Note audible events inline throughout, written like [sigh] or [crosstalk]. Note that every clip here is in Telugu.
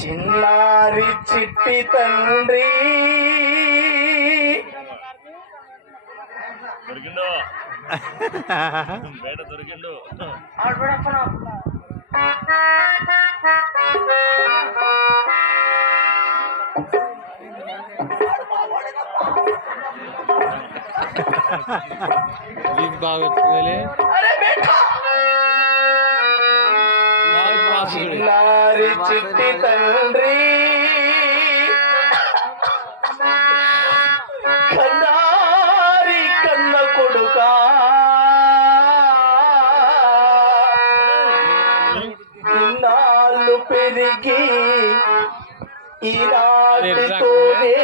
చిన్నారి చిట్టి తండ్రి. దొరికిండు. బయట దొరికిండు. బాగా అరే చిన్నారి చిట్టి తండ్రి. కన్నారి కన్న కొడుకా. ఇన్నాళ్ళు పెరిగి ఈనాటితోనే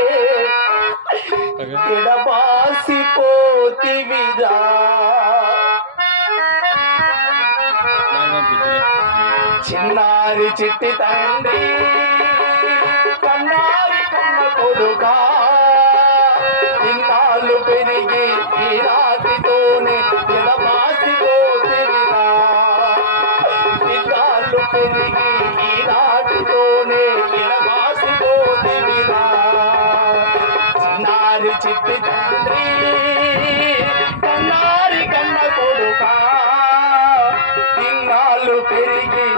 ఎడబాసిపోతివిరా. చిట్టి తండ్రి కన్నారి కన్న కొడుకా. ఇన్నాళ్ళు పెరిగి ఈనాటితోనే ఎడబాసిపోతివిరా ఇన్నాళ్ళు పెరిగి ఈనాటితోనే ఎడబాసిపోతివిరా చిన్నారి చిట్టి తండ్రి కన్నారి కన్న కొడుకా. ఇన్నాళ్ళు పెరిగి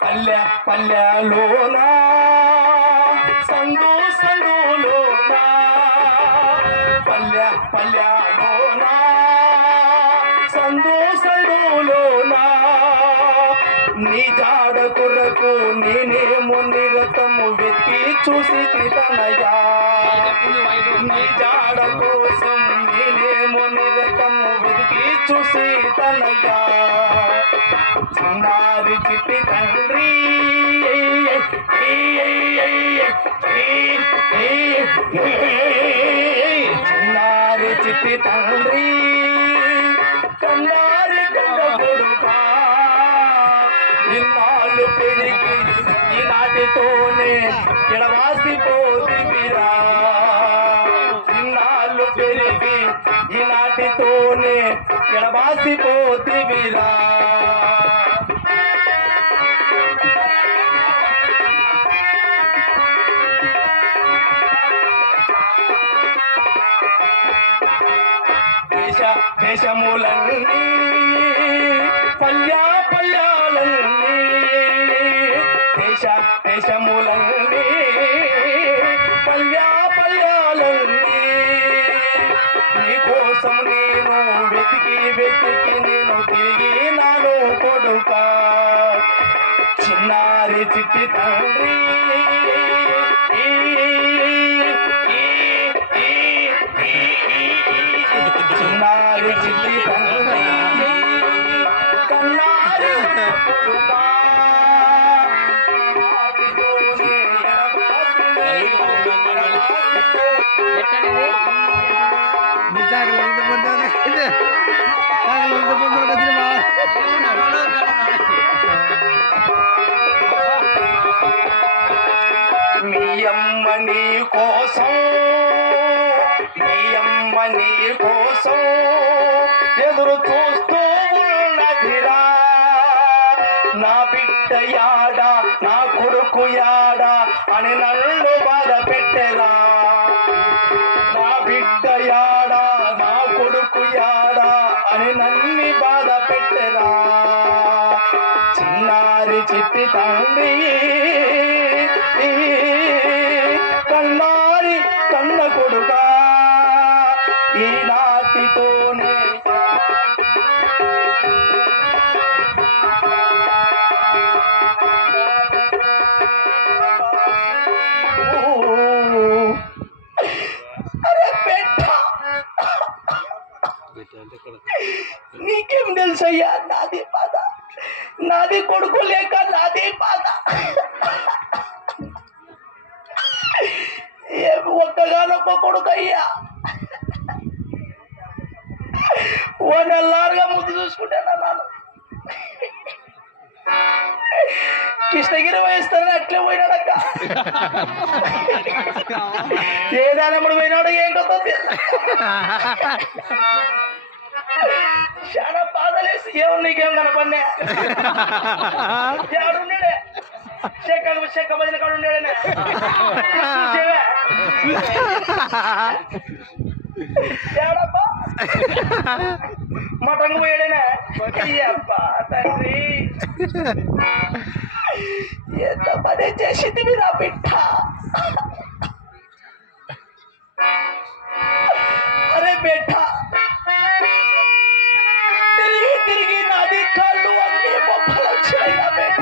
పల్లె పల్లెలోనా సందు సందులోనా పల్లె పల్లెలోనా సందు సందులోనా నీ జాడ కొరకు నేనేమో నిరతము వెతికి చూసి తనయా నీ జాడ కోసం నేనేమో నిరతము వెతికి చూసి తనయా చిన్నారి చిట్టి తండ్రి. చిన్నారి చిట్టి తండ్రి. కన్నారి కన్న కొడుకా. ఇన్నాళ్ళు పెరిగి ఈనాటితోనే ఎడవాసిపోతివిరా ఇన్నాళ్ళు పెరిగి ఈనాటితోనే ఎడవాసిపోతివిరా దేశములన్నీ పల్యా పల్యాలన్నీ దేశ దేశములన్నీ పల్యా పల్యాలన్నీ నీకోసం నేను వెతికి వెతికి నేను తిరిగి నాలో కొడుక. చిన్నారి చిట్టి తండ్రి చిన్నారి చిట్టి తండ్రి కన్నారి కొడుకా వాటితోనే ఎడబాటునే ఎడబాటుతో మీ అమ్మ నీ కోసం మీ అమ్మ నీ కోసం ఎదురు చూస్తూ ఉన్నదిరా. నా బిడ్డ యాడా నా కొడుకు యాడా అని నన్ను బాధ పెట్టెరా. నా బిడ్డ యాడా నా కొడుకు యాడా అని నన్ని బాధ పెట్టరా. చిన్నారి చిట్టి తండ్రి కన్నారి కన్న కొడుకా నీకేం తెలుసయ్యా నాది బాధ నాది కొడుకు లేక నాది బాధ ఏ ఒక్కగానొక్క కొడుకు నెల్లారుగా ముద్దు చూసుకుంటాను నాను కృష్ణగిరి వహిస్తారని అట్లే పోయినాడక్క. ఏ దానముడు పోయినాడు ఏం కొత్త చాలా బాధలేసి ఏమో నీకేం కనపడినా ఎవడున్నాడే చెక్క చెక్క భజన కాడు చూసేవే? [laughs] మటన్ మటంగు పోయాడేనే? అయ్యప్పా తండ్రి. ఎంత పని చేసింది మీరు ఆ బిడ్డ? అరే బిడ్డ. తిరిగి తిరిగి నాది కాళ్ళు అన్ని బొమ్మలు వచ్చాయి నా బిడ్డ.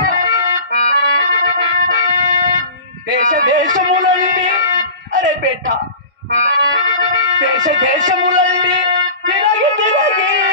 దేశ దేశములండి అరే బిడ్డ. దేశ దేశములండి Mira que te la